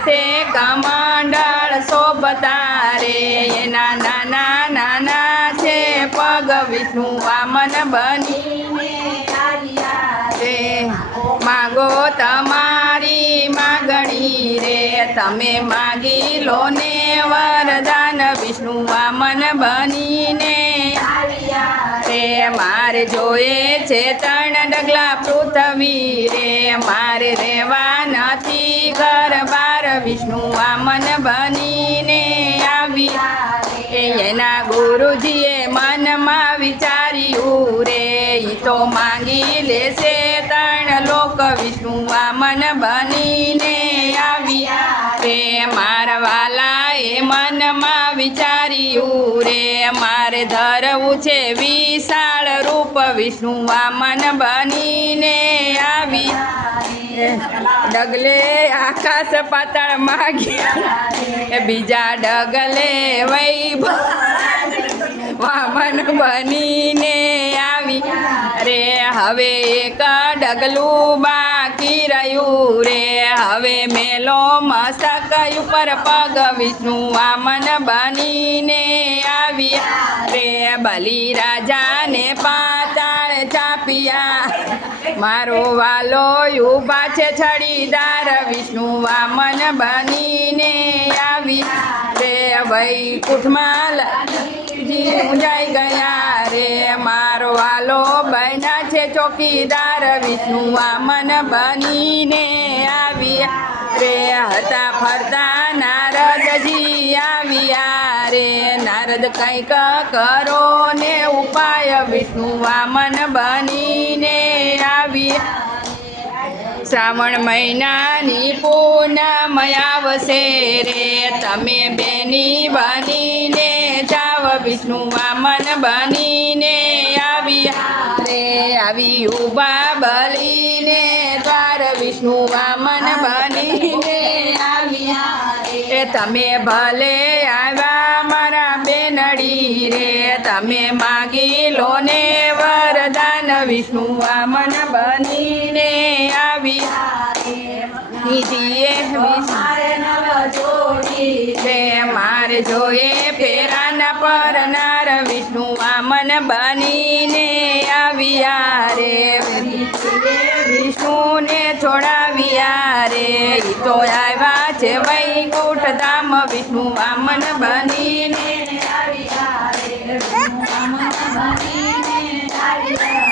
માથે કમંડળ શોભતા રે એના નાના નાના છે પગ વિષ્ણુ વામન બનીને આવ્યા રે માગો તમારી માગણી રે તમે માગી લો ને વરદાન વિષ્ણુ વામન બનીને આવ્યા રે મારે જોઈએ છે 3 ડગલા પૃથ્વી રે મારે રહેવા નથી ઘર બાર વિષ્ણુ વામન બનીને આવ્યા એના ગુરુજીએ મનમાં વિચાર્યું રે ઈ તો માંગી લેશે 3 લોક વિષ્ણુ વામન બનીને આવ્યા રે મારા વાલાએ મનમાં વિચાર્યું રે મારે ધરવું છે વિશાળ રૂપ વિષ્ણુ વામન બનીને આવ્યા ડગલે આકાશ પાતાળ માગ્યા બીજા ડગલે વૈભવ વામન બનીને આવી રે હવે એક ડગલું બાકી રહ્યું રે હવે મેલો મસ્તક ઉપર પગ વિષ્ણુ વામન બનીને આવ્યા રે બલિ રાજાને પાતાળ ચાપ્યા મારો વાલો ઉભા છે છડીદાર વિષ્ણુ વામન બનીને આવી રે વૈકુંઠમાં જઈ ગયા રે મારો વાલો બન્યા છે ચોકીદાર વિષ્ણુ વામન બનીને આવ્યા રે હતા ફરતા નારદજી આવ્યા રે નારદ કંઈક કરો ને ઉપાય વિષ્ણુ વામન બનીને આવ્યા શ્રાવણ મહિનાની પૂનમ આવશે રે તમે બેની બનીને જાવ વિષ્ણુ વામન બનીને આવ્યા રે આવી ઉભા બલીને દ્વાર વિષ્ણુ વામન બનીને આવ્યા રે તમે ભલે આવ્યા મારા બેનડી રે તમે માગી લો ને વરદાન વિષ્ણુ વામન બનીને આવ્યા નિધિએ રે મારે જોઈએ ફેરાના પરનાર વિષ્ણુ વામન બનીને આવ્યા રે વિષ્ણુને છોડાવ્યા રે ઈ તો આવ્યા છે વૈકુંઠ ધામ વિષ્ણુ વામન બનીને આવ્યા રે વામન બનીને આવ્યા